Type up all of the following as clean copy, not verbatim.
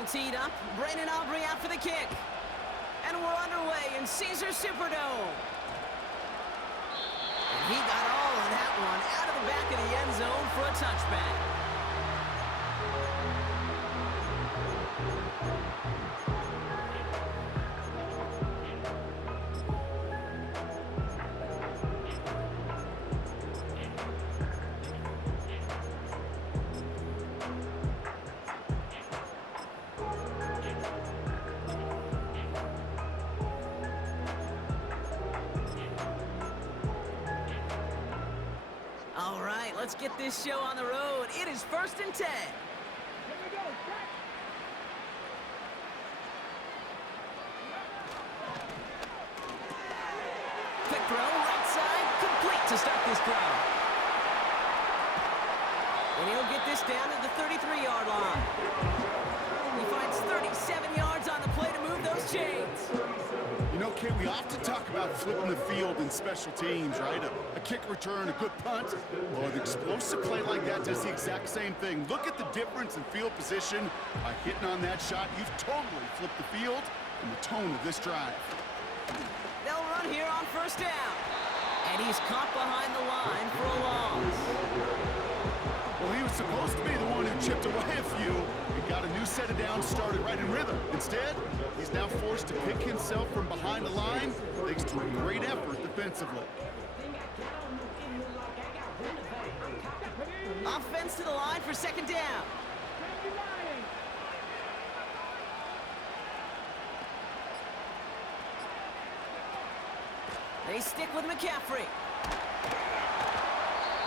All teed up, Brandon Aubrey out for the kick. And we're underway in Caesar Superdome. And he got all on that one, out of the back of the end zone for a touchback. All right, let's get this show on the road. It is 1st and 10. Quick throw, right side, complete to start this drive. And he'll get this down to the 33-yard line. He finds 37 yards on the play to move those chains. You know, Kate, we often talk about flipping the field in special teams, right? A kick return, a good punt. Well, an explosive play like that does the exact same thing. Look at the difference in field position. By hitting on that shot, you've totally flipped the field and the tone of this drive. They'll run here on 1st down. And he's caught behind the line for a loss. Well, he was supposed to be the one who chipped away a few and got a new set of downs started right in rhythm. Instead, he's now forced to pick himself from behind the line thanks to a great effort defensively. Offense to the line for 2nd down. They stick with McCaffrey.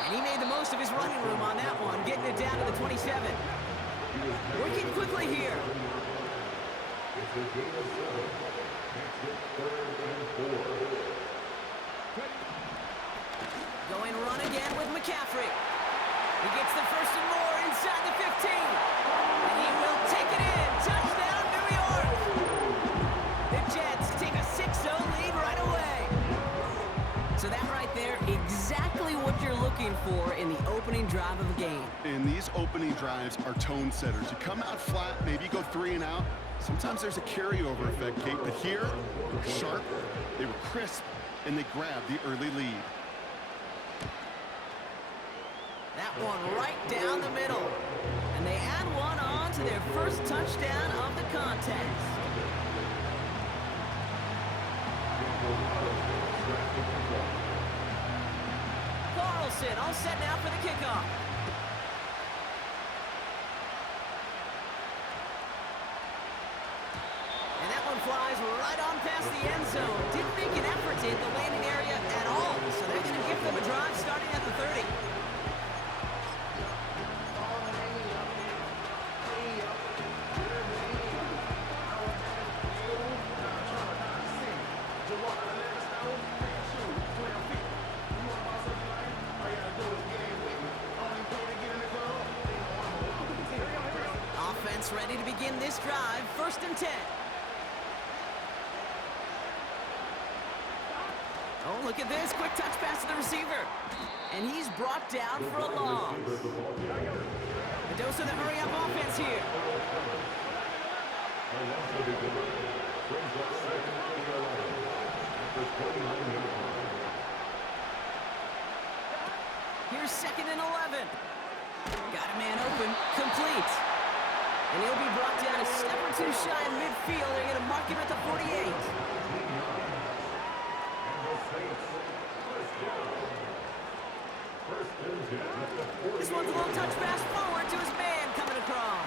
And he made the most of his running room on that one, getting it down to the 27. Working quickly here. Going run again with McCaffrey. He gets the 1st and more inside the 15. And he will take it in. Touchdown, New York. The Jets take a 6-0 lead right away. So that right there, exactly what you're looking for in the opening drive of a game. And these opening drives are tone setters. You come out flat, maybe go 3 and out. Sometimes there's a carryover effect, Kate, but here, they were sharp, they were crisp, and they grabbed the early lead. That one right down the middle. And they add one on to their first touchdown of the contest. Carlson all set now for the kickoff. And that one flies right on past the end zone. Didn't make an effort to hit the landing area at all. So they're going to give them a drive starting at the 30. Offense ready to begin this drive, 1st and 10. Oh, look at this, quick touch pass to the receiver. And he's brought down for a loss. A dose of the hurry-up offense here. Here's 2nd and 11. Got a man open, complete. And he'll be brought down a step or two shy in midfield. They're going to mark him at the 48. This one's a little touch pass forward to his man coming across.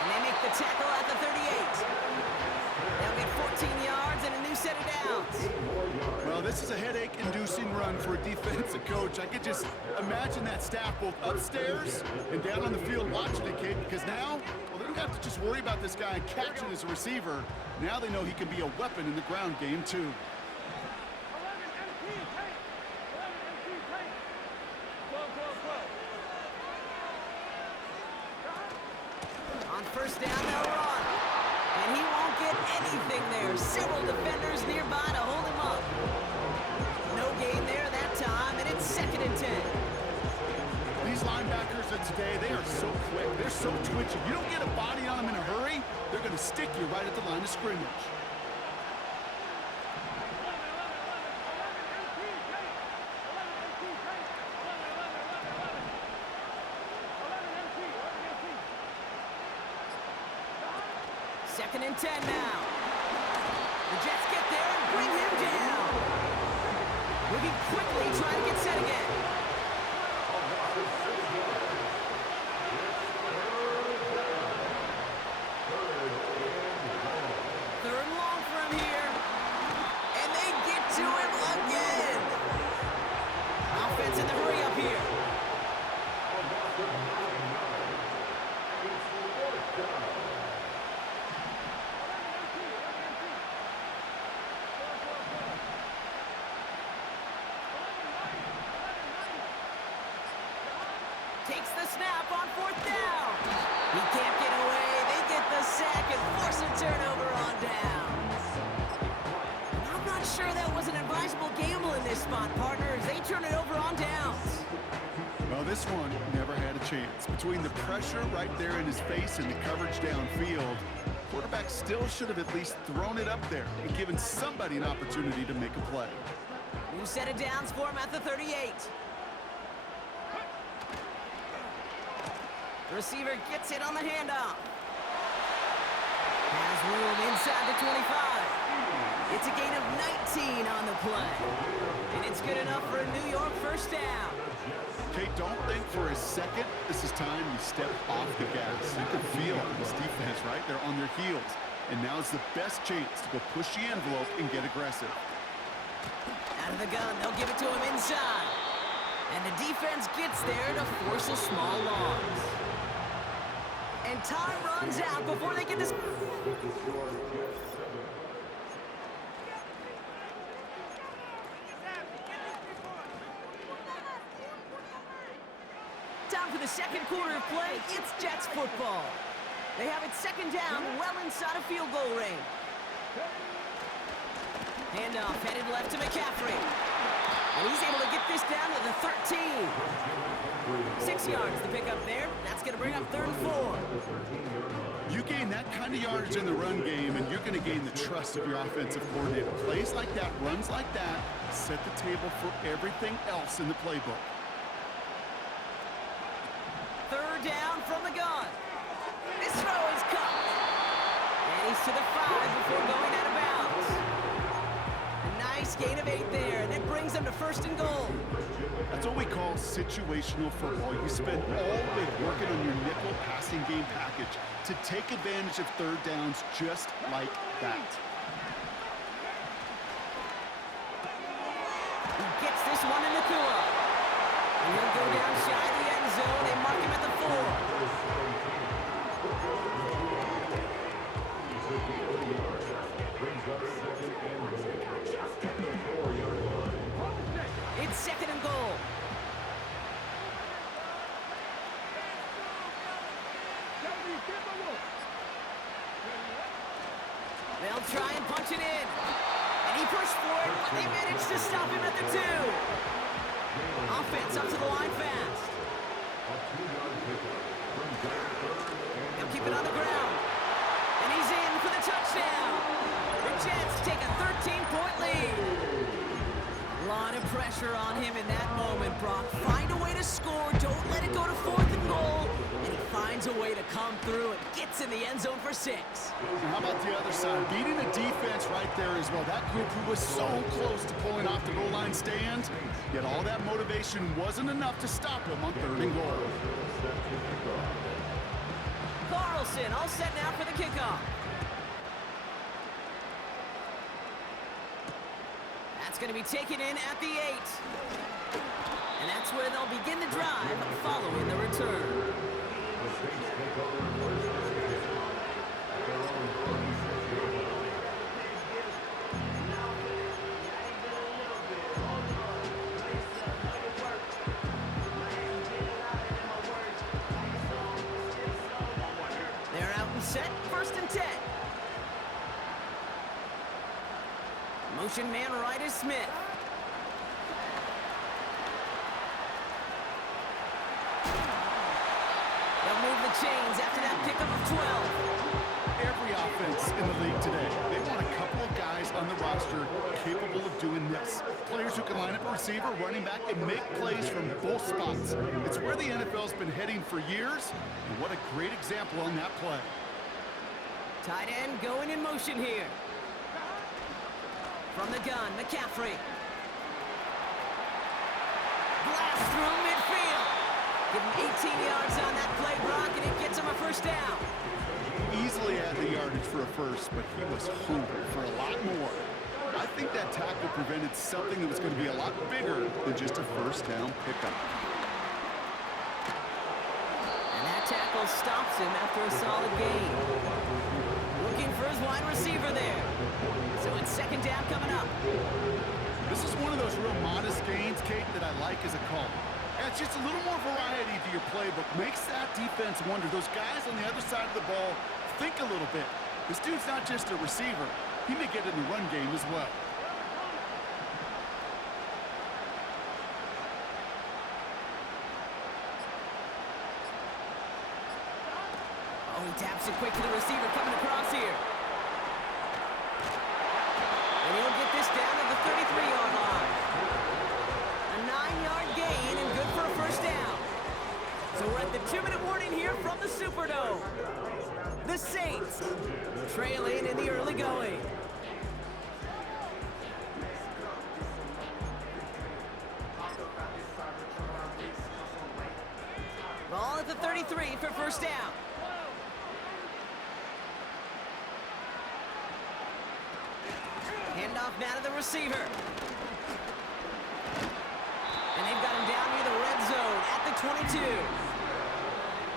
And they make the tackle at the 38. They'll get 14 yards and a new set of downs. Well, this is a headache-inducing run for a defensive coach. I could just imagine that staff both upstairs and down on the field watching the kid, because now, well, they don't have to just worry about this guy catching as a receiver. Now they know he can be a weapon in the ground game, too. On 1st down, they'll run. And he won't get anything there. Several defenders nearby to hold him up. No gain there that time, and it's 2nd and 10. These linebackers of today, they are so quick. They're so twitchy. You don't get a body on them in a hurry. going to stick you right at the line of scrimmage. Second and 10 now. The Jets get there and bring him down. Moving quickly, trying to get set again. Third and long for him here. And they get to him again. Offense in the hurry up here. Takes the snap on fourth down. He can't get away. They get the sack and force a turnover on down. I'm not sure that was an advisable gamble in this spot, partners. They turn it over on downs. Well, this one never had a chance. Between the pressure right there in his face and the coverage downfield, quarterback still should have at least thrown it up there and given somebody an opportunity to make a play. New set of downs for him at the 38. The receiver gets it on the handoff. Has room inside the 25. It's a gain of 19 on the play. And it's good enough for a New York first down. Okay, don't think for a second this is time you step off the gas. You can feel this defense, right? They're on their heels. And now's the best chance to go push the envelope and get aggressive. Out of the gun, they'll give it to him inside. And the defense gets there to force a small loss. And time runs out before they get this. Time for the second quarter of play. It's Jets football. They have it second down, well inside of field goal range. Handoff headed left to McCaffrey. And he's able to get this down to the 13. 6 yards to pick up there. That's going to bring up 3rd and 4. You gain that kind of yardage in the run game, and you're going to gain the trust of your offensive coordinator. Plays like that, runs like that, set the table for everything else in the playbook. 3rd down from the gun. This throw is caught. And he's to the 5 before going out of bounds. A nice gain of 8 there, and it brings them to 1st and goal. That's what we call situational football. You spend all week working on your nickel passing game package to take advantage of 3rd downs just like that. He gets this one in the Nakua. And he'll go down shy of the end zone. They mark him at the 4. It's 2nd and goal. They'll try and punch it in. And he pushed for it, but they managed to stop him at the 2. Offense up to the line fast. He'll keep it on the ground. And he's in for the touchdown. The Jets take a 13-point lead. A lot of pressure on him in that moment, Brock. Find a way to score. Don't let it go to 4th and goal. And he finds a way to come through and gets in the end zone for 6. How about the other side? Beating the defense right there as well. That group who was so close to pulling off the goal line stand, yet all that motivation wasn't enough to stop him on 3rd and goal. Carlson all set now for the kickoff. That's going to be taken in at the 8. And that's where they'll begin the drive following the return. They're out and set, 1st and 10. Motion man right is Smith. They'll move the chains after that pickup of 12. Every offense in the league today. They want a couple of guys on the roster capable of doing this. Players who can line up a receiver, running back, and make plays from both spots. It's where the NFL's been heading for years, and what a great example on that play. Tight end going in motion here. From the gun, McCaffrey. Blast through midfield. Give him 18 yards on that play, Brock, and it gets him a first down. Easily had the yardage for a first, but he was hungry for a lot more. I think that tackle prevented something that was going to be a lot bigger than just a first down pickup. And that tackle stops him after a solid gain. Looking for his wide receiver there. So it's second down coming up. This is one of those real modest gains, Kate, that I like as a call. Yeah, it's just a little more variety to your playbook. Makes that defense wonder. Those guys on the other side of the ball think a little bit. This dude's not just a receiver. He may get in the run game as well. Oh, he taps it quick to the receiver coming across here. And he'll get this down to the 33-yard line. A 9-yard gain and good for a first down. So we're at the 2-minute warning here from the Superdome. The Saints trailing in the early going. Ball at the 33 for first down. Handoff now to the receiver. And they've got him down near the red zone at the 22.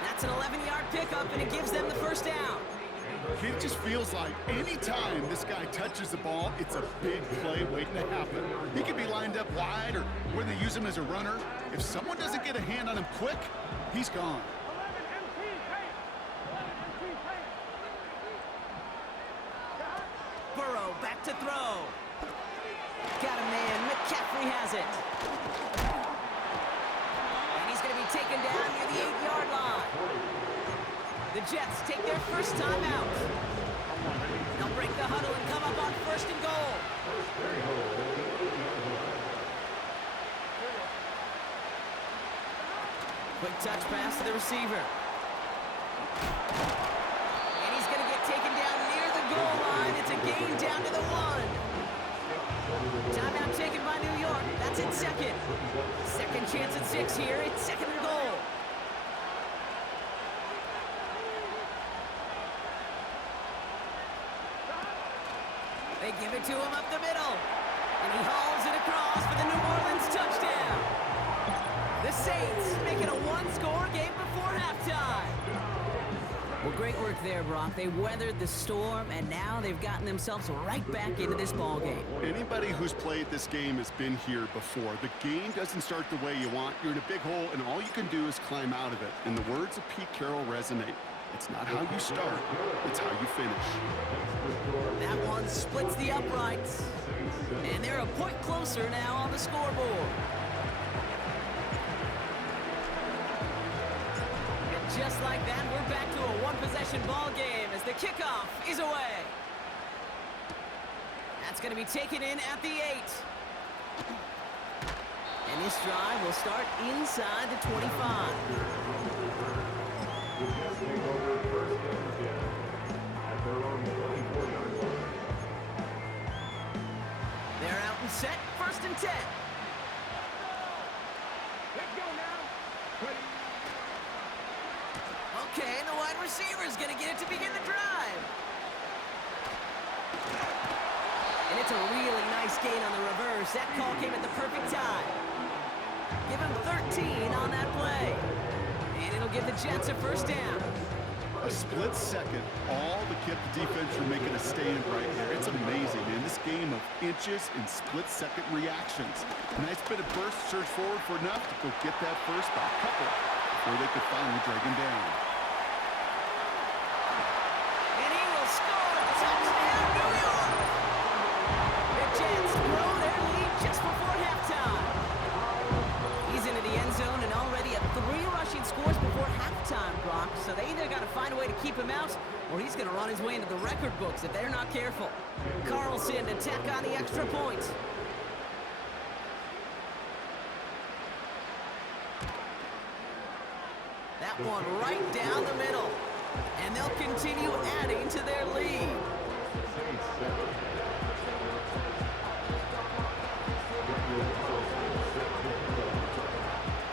That's an 11-yard pickup, and it gives them the first down. It just feels like any time this guy touches the ball, it's a big play waiting to happen. He could be lined up wide or where they use him as a runner. If someone doesn't get a hand on him quick, he's gone. Burrow back to throw. Got a man. McCaffrey has it. And he's going to be taken down near the 8-yard line. The Jets take their first time out. They'll break the huddle and come up on first and goal. Quick touch pass to the receiver. And he's going to get taken down near the goal line. It's a gain down to the 1. Timeout taken by New York. That's in second. Second chance at 6 here. It's second and goal. They give it to him up the middle. And he hauls it across for the New Orleans touchdown. The Saints make it a one-score game before halftime. Well, great work there, Brock. They weathered the storm, and now they've gotten themselves right back into this ball game. Anybody who's played this game has been here before. The game doesn't start the way you want. You're in a big hole, and all you can do is climb out of it. And the words of Pete Carroll resonate. It's not how you start, it's how you finish. That one splits the uprights. And they're a point closer now on the scoreboard. And just like that, we're back to a one-possession ball game as the kickoff is away. That's going to be taken in at the 8. And this drive will start inside the 25. They're out and set, first and 10. Let's go now. Okay, and the wide receiver's gonna get it to begin the drive. And it's a really nice gain on the reverse. That call came at the perfect time. Give him 13 on that play. And it'll give the Jets a first down. A split second, all to keep the defense from making a stand right here. It's amazing, man. This game of inches and split-second reactions. Nice bit of burst, surge forward for enough to go get that first by a couple before they could finally drag him down. And he will score. Touchdown, New York! The Jets grow their lead just before halftime. He's into the end zone and already at 3 rushing scores before halftime, Brock. So they either got to find a way to keep him out, or he's going to run his way into the red record books if they're not careful. Carlson to tack on the extra point. That one right down the middle. And they'll continue adding to their lead.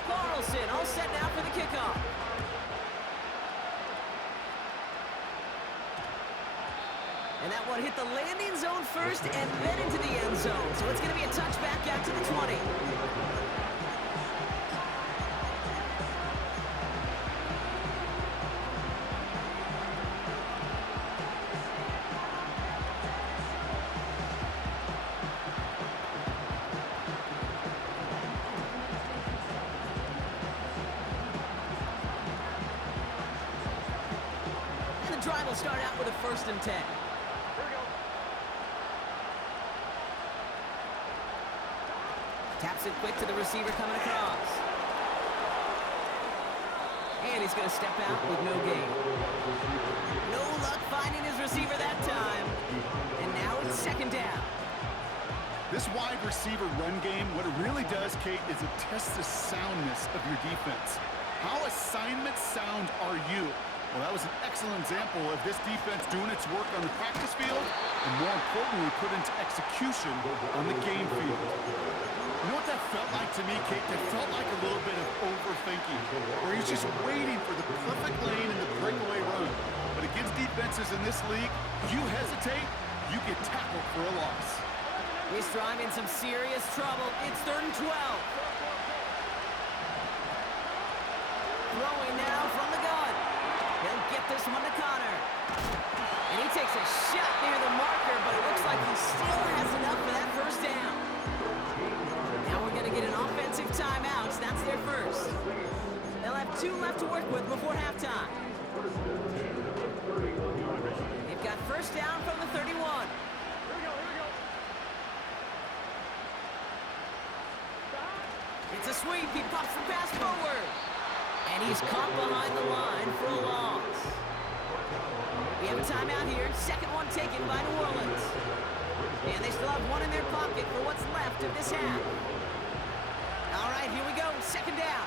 Carlson all set now for the kickoff. And that one hit the landing zone first and then into the end zone. So it's going to be a touchback out to the 20. And the drive will start out with a 1st and 10. Taps it quick to the receiver coming across. And he's going to step out with no gain. No luck finding his receiver that time. And now it's 2nd down. This wide receiver run game, what it really does, Kate, is it tests the soundness of your defense. How assignment sound are you? Well, that was an excellent example of this defense doing its work on the practice field and, more importantly, put into execution on the game field. You know what that felt like to me, Kate? That felt like a little bit of overthinking, where he's just waiting for the perfect lane and the breakaway run. But against defenses in this league, you hesitate, you get tackled for a loss. This drive in some serious trouble. It's 3rd and 12. Throwing now from the gun. He'll get this one to Connor. And he takes a shot near the marker, but it looks like he still has enough for that 1st down. Now we're going to get an offensive timeout. That's their first. They'll have 2 left to work with before halftime. They've got 1st down from the 31. It's a sweep. He pops the pass forward. And he's caught behind the line for a loss. We have a timeout here. 2nd one taken by New Orleans. And they still have 1 in their pocket for what's left of this half. All right, here we go. 2nd down.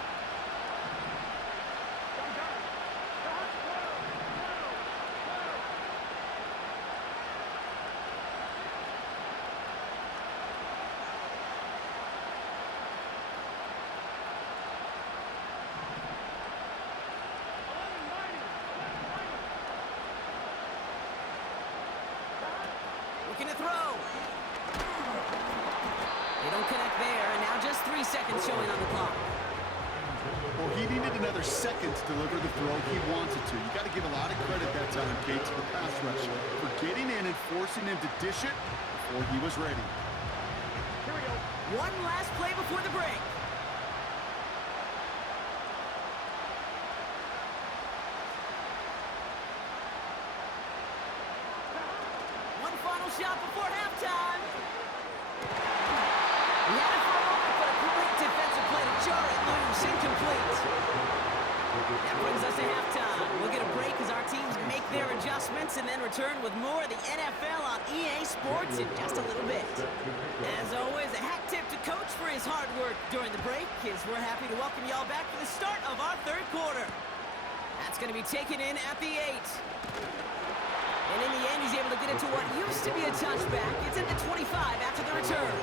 Looking to throw. They don't connect there, and now just 3 seconds showing on the clock. Well, he needed another second to deliver the throw he wanted to. You got to give a lot of credit that time, Kate, to the pass rush for getting in and forcing him to dish it before he was ready. Here we go. One last play before the break. One final shot before halftime. He had it for a moment, but a great defensive play to jar it loose. Incomplete. That brings us to halftime. We'll get a break as our teams make their adjustments and then return with more of the NFL on EA Sports in just a little bit. As always, a hat tip to Coach for his hard work during the break, as we're happy to welcome y'all back for the start of our 3rd quarter. That's going to be taken in at the 8. And in the end, he's able to get it to what used to be a touchback. It's at the 25 after the return.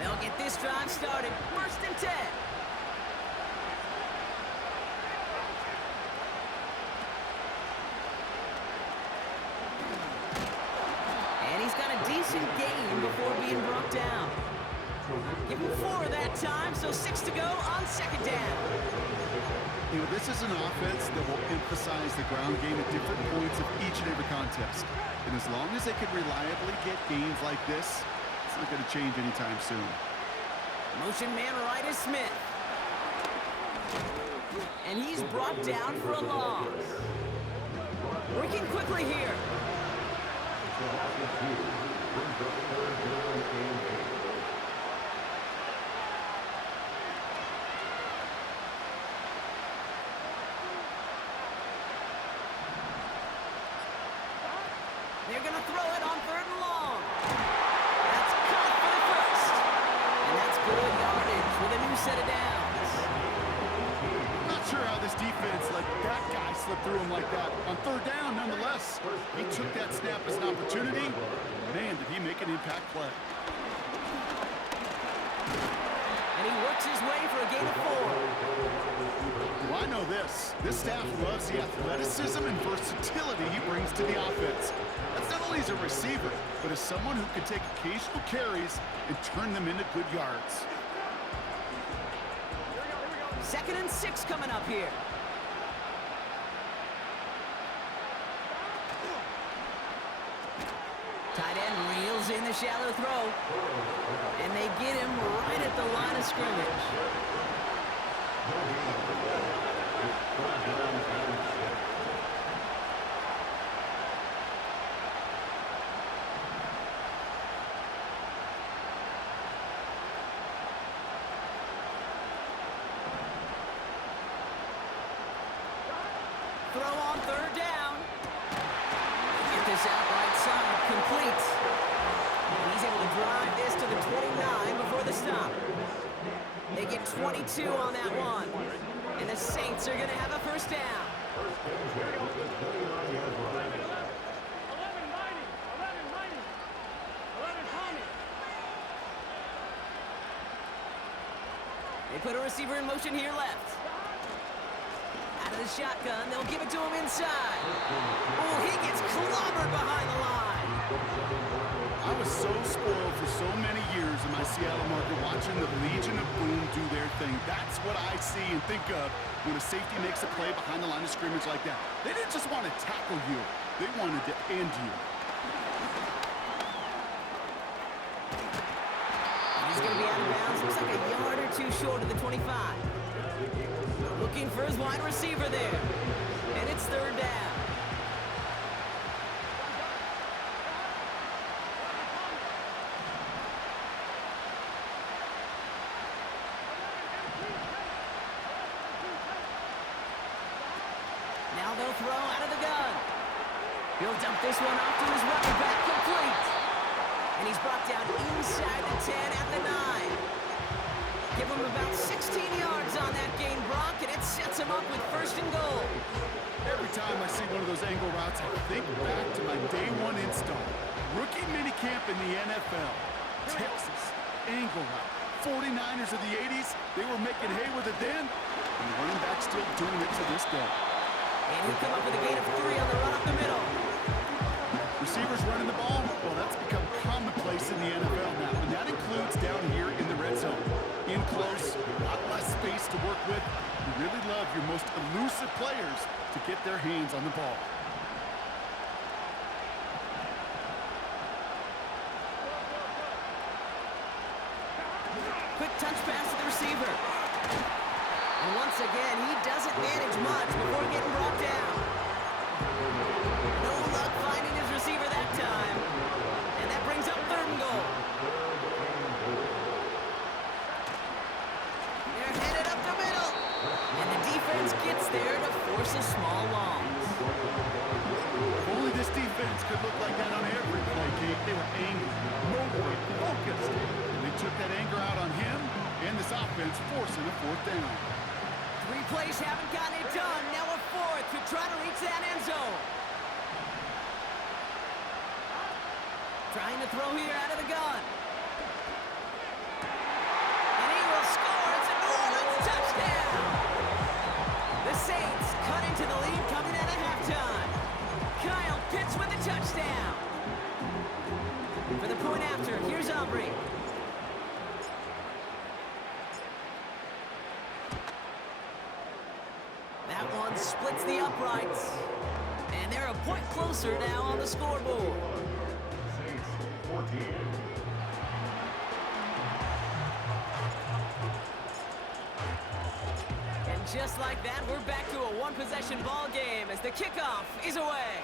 They'll get this drive started. 1st and 10. And he's got a decent gain before being brought down. Give him 4 that time, so 6 to go on 2nd down. You know, this is an offense that will emphasize the ground game at different points of each and every contest. And as long as they can reliably get gains like this, it's not going to change anytime soon. Motion man right is Smith. And he's brought down for a loss. Working quickly here. They're going to throw it on 3rd and long. That's caught for the first. And that's good yardage with a new set of downs. Not sure how this defense let that guy slip through him like that. On 3rd down, nonetheless, he took that snap as an opportunity. Man, did he make an impact play. And he works his way for a gain of 4. Well, I know this. This staff loves the athleticism and versatility he brings to the offense. That's not only as a receiver, but as someone who can take occasional carries and turn them into good yards. 2nd and 6 coming up here. Tight end reels in the shallow throw. And they get him right at the line of scrimmage. Throw on 3rd down. Get this out right side, complete. And he's able to drive this to the 29 before the stop. They get 22 on that one. And the Saints are going to have a first down. 11 Tommy. They put a receiver in motion here left. Out of the shotgun, they'll give it to him inside. Oh, he gets clobbered behind the line. I was so spoiled for so many years in my Seattle market watching the Legion of Boom do their thing. That's what I see and think of when a safety makes a play behind the line of scrimmage like that. They didn't just want to tackle you. They wanted to end you. He's going to be out of bounds. Looks like a yard or two short of the 25. Looking for his wide receiver there. And it's 3rd down. Now they'll throw out of the gun. He'll dump this one off to his running back, complete. And he's brought down inside the 10 at the 9. Give him about 16 yards on that gain, Brock, and it sets him up with 1st and goal. Every time I see one of those angle routes, I think back to my day 1 install. Rookie minicamp in the NFL. Texas, angle route. 49ers of the 80s, they were making hay with it then, and the running back's still doing it to this day. And he'll come up with a gain of 3 on the run up the middle. Receivers running the ball, well, that's become commonplace in the NFL now, and that includes down here in the red zone. In close, a lot less space to work with. You really love your most elusive players to get their hands on the ball. Quick touch pass to the receiver. And once again, he doesn't manage much before getting brought down. No luck finding his receiver that time. And that brings up 3rd and goal. They're headed up the middle. And the defense gets there to force a small loss. If only this defense could look like that on every play, Kate. They were angry, motivated, focused. And they took that anger out on him and this offense, forcing a 4th down. 3 plays haven't gotten it done. Now a 4th to try to reach that end zone. Trying to throw here out of the gun. And he will score. It's a New Orleans touchdown. The Saints cut into the lead coming out of halftime. Kyle Pitts with the touchdown. For the point after, here's Aubrey. That one splits the uprights. And they're a point closer now on the scoreboard. And just like that, we're back to a one-possession ball game as the kickoff is away.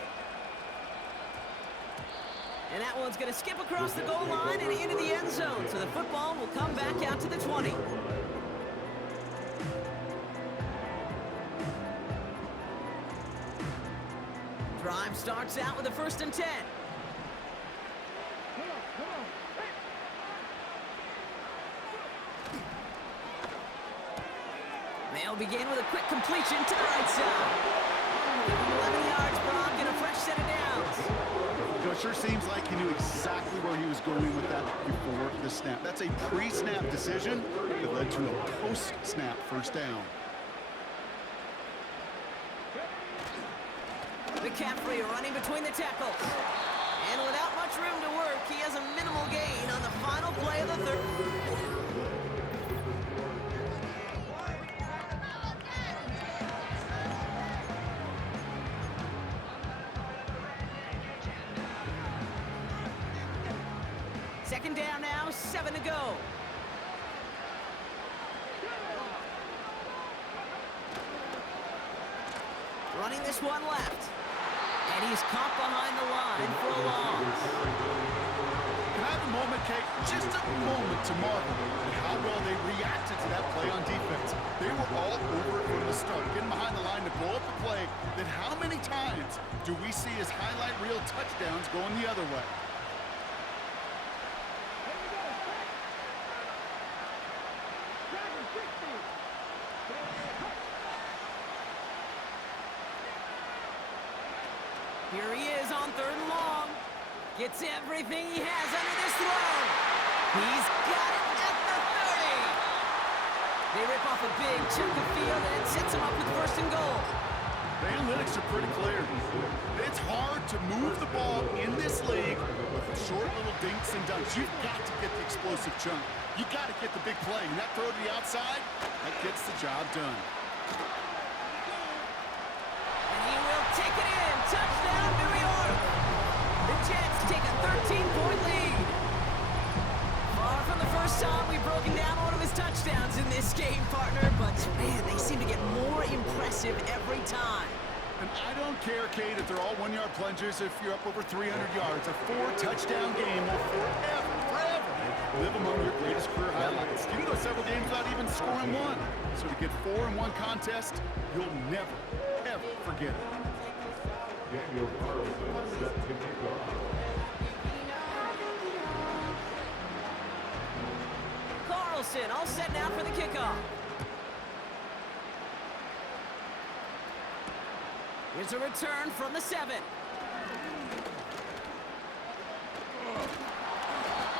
And that one's going to skip across the goal line and into the end zone, so the football will come back out to the 20. Drive starts out with a 1st and 10. They'll begin with a quick completion to the right side. Give him 11 yards, Brock, and a fresh set of downs. You know, it sure seems like he knew exactly where he was going with that before the snap. That's a pre-snap decision that led to a post-snap first down. McCaffrey running between the tackles. And without much room to work, he has a minimal gain on the final play of the third. Second down now, 7 to go. Running this one left. And he's caught behind the line for a loss. Can I have a moment, Kate? Just a moment to marvel at how well they reacted to that play on defense. They were all over it from the start, getting behind the line to blow up the play. Then how many times do we see his highlight reel touchdowns going the other way? Here he is on 3rd and long. Gets everything he has under this throw. He's got it at the 30. They rip off a big chunk of field, and it sets him up with 1st and goal. The analytics are pretty clear. It's hard to move the ball in this league with short little dinks and dunks. You've got to get the explosive chunk. You've got to get the big play. And that throw to the outside, that gets the job done. And he will take it in. Touchdown, New York. The Jets take a 13-point lead. Far from the first time we've broken down one of his touchdowns in this game, partner. But, man, they seem to get more impressive every time. And I don't care, Kate, if they're all 1-yard plungers, if you're up over 300 yards. A 4-touchdown game will forever live among your greatest career highlights. You can go several games without even scoring one. So to get 4 in one contest, you'll never, ever forget it. Carlson all set now for the kickoff. Here's a return from the 7.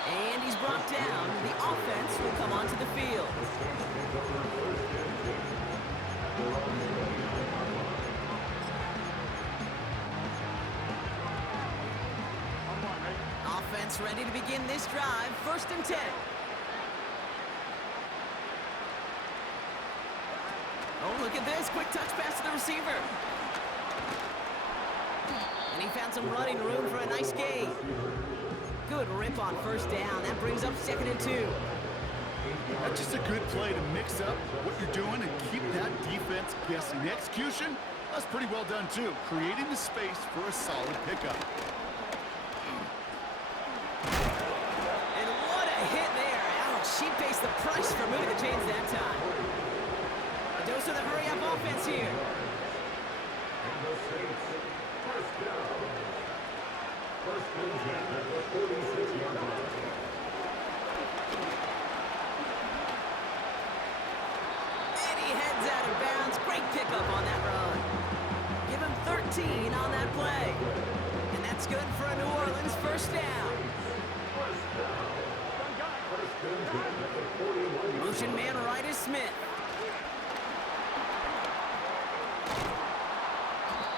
And he's brought down. The offense will come onto the field. Offense ready to begin this drive. 1st and 10. Oh, look at this. Quick touch pass to the receiver. And he found some running room for a nice gain. Good rip on 1st down. That brings up 2nd and 2. That's just a good play to mix up what you're doing and keep that defense guessing. The execution, that's pretty well done too. Creating the space for a solid pickup. And what a hit there. Ouch, she pays the price for moving the chains that time. A dose of the hurry-up offense here. And he heads out of bounds. Great pickup on that run. Give him 13 on that play. And that's good for a New Orleans 1st down. Motion man right is Smith.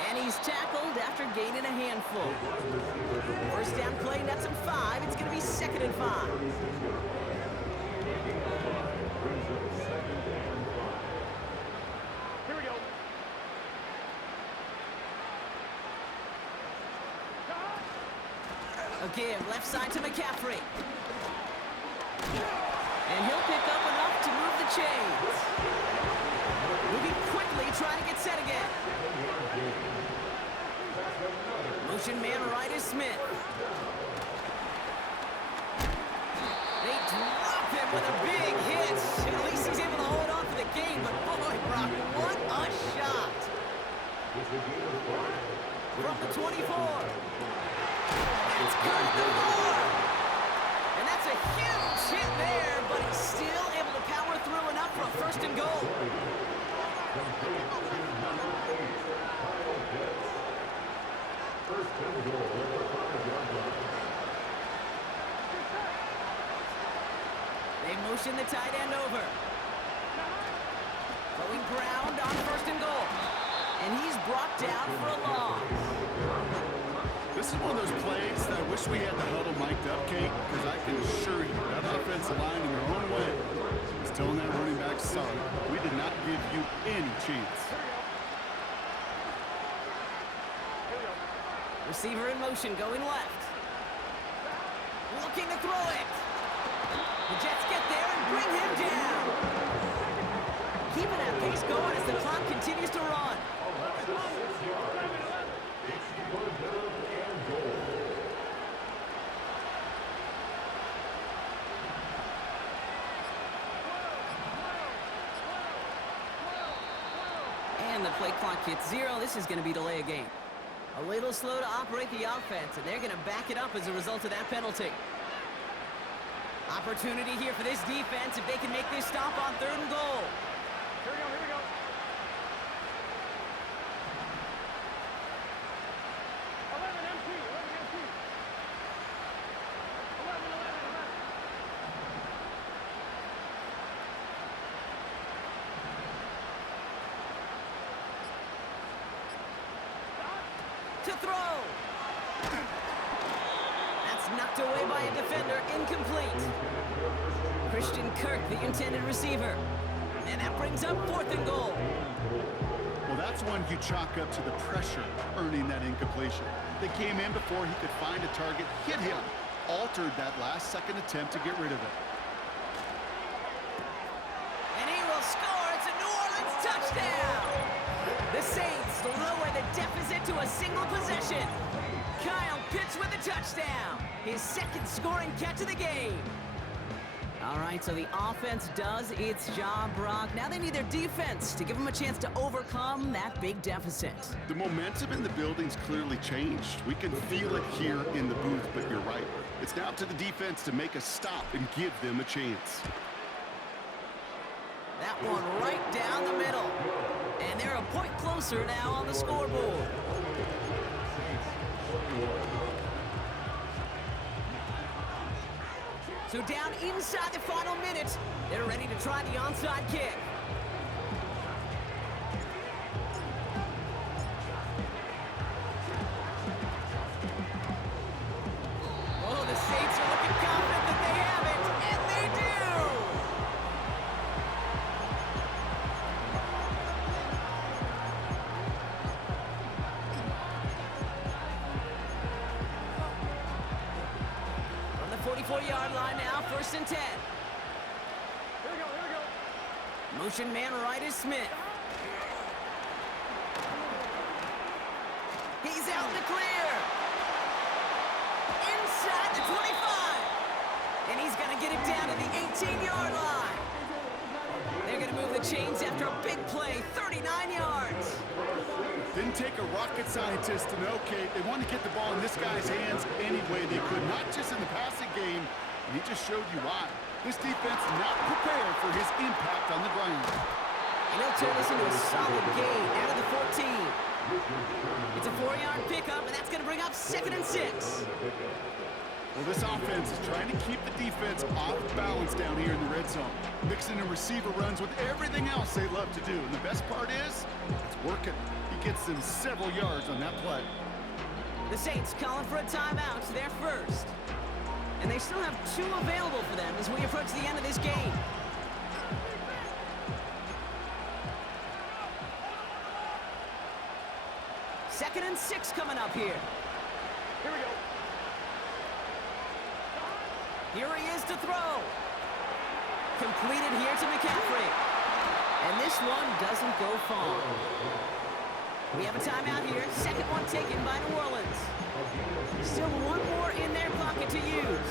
And he's tackled after gaining a handful. 1st down play, nets him 5. It's going to be 2nd and 5. Here we go. Again, left side to McCaffrey. And he'll pick up enough to move the chains. Moving quickly, trying to get set again. Motion man right is Smith. They drop him with a big hit. At least he's able to hold on for the game. But boy, Brock, what a shot. From the 24. That's covered the floor. And that's a huge hit there, but he's still able to power through enough for a first and goal. They motion the tight end over. Going ground on first and goal. And he's brought down for a loss. This is one of those plays that I wish we had the huddle mic'd up, Kate, because I can assure you that offensive line in their own way is telling that running back, sorry, we did not give you any chance. Receiver in motion, going left. Looking to throw it. The Jets get there and bring him down. Keeping that pace going as the clock continues to run. And the play clock hits 0. This is going to be delay a game. A little slow to operate the offense, and they're going to back it up as a result of that penalty. Opportunity here for this defense if they can make this stop on third and goal. Here we go, here we go. 11 empty, 11 empty. 11, 11, 11. To throw. That's knocked away by a defender, incomplete. Christian Kirk, the intended receiver. And that brings up fourth and goal. Well, that's one you chalk up to the pressure earning that incompletion. They came in before he could find a target, hit him, altered that last-second attempt to get rid of it. And he will score. It's a New Orleans touchdown. The Saints lower the deficit to a single possession. Kyle Pitts with a touchdown. His second scoring catch of the game. All right, so the offense does its job, Brock. Now they need their defense to give them a chance to overcome that big deficit. The momentum in the building's clearly changed. We can feel it here in the booth, but you're right. It's now up to the defense to make a stop and give them a chance. That one right down the middle. And they're a point closer now on the scoreboard. So down inside the final minute, they're ready to try the onside kick. Oh, the Saints are looking confident that they have it, and they do! From the 44-yard line now, 1st and 10. Here we go, here we go. Motion man right is Smith. He's out in the clear. Inside the 25. And he's going to get it down to the 18-yard line. They're going to move the chains after a big play, 39 yards. Didn't take a rocket scientist to know, Kate. They wanted to get the ball in this guy's hands any way they could, not just in the passing game. And he just showed you why. This defense not prepared for his impact on the ground. And he'll turn this into a solid gain out of the 14. It's a 4-yard pickup, and that's going to bring up 2nd and 6. Well, this offense is trying to keep the defense off balance down here in the red zone, mixing in receiver runs with everything else they love to do. And the best part is, it's working. He gets them several yards on that play. The Saints calling for a timeout, their first. And they still have 2 available for them as we approach the end of this game. Second and 6 coming up here. Here we go. Here he is to throw. Completed here to McCaffrey. And this one doesn't go far. We have a timeout here. Second one taken by New Orleans. Still one more in their pocket to use.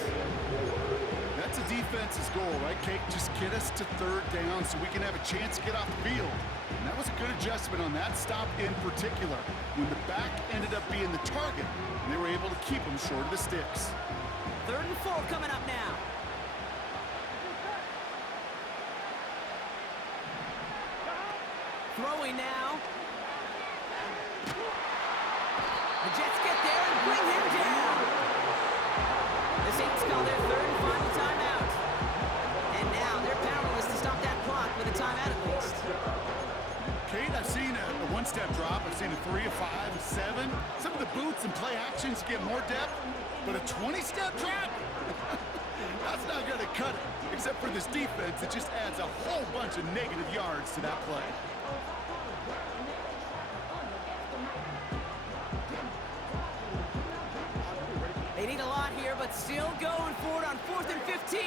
That's a defense defense's goal, right, Kate? Just get us to third down so we can have a chance to get off the field. And that was a good adjustment on that stop in particular, when the back ended up being the target, and they were able to keep them short of the sticks. 3rd and 4 coming up now. Throwing now. The Jets get there and bring him down. The Saints call their 3rd and final timeout. And now they're powerless to stop that clock with a timeout at least. Kate, I've seen a one-step drop. I've seen a 3, a 5, a 7. Some of the boots and play actions get more depth, but a 20-step drop? That's not going to cut it, except for this defense that just adds a whole bunch of negative yards to that play. They need a lot here, but still going for it on 4th and 15.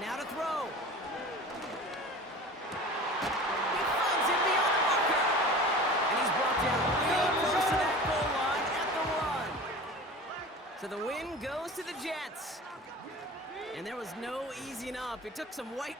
Now to throw. He finds him beyond the marker. And he's brought down real close to that goal line at the 1. So the win goes to the Jets. And there was no easing up. It took some white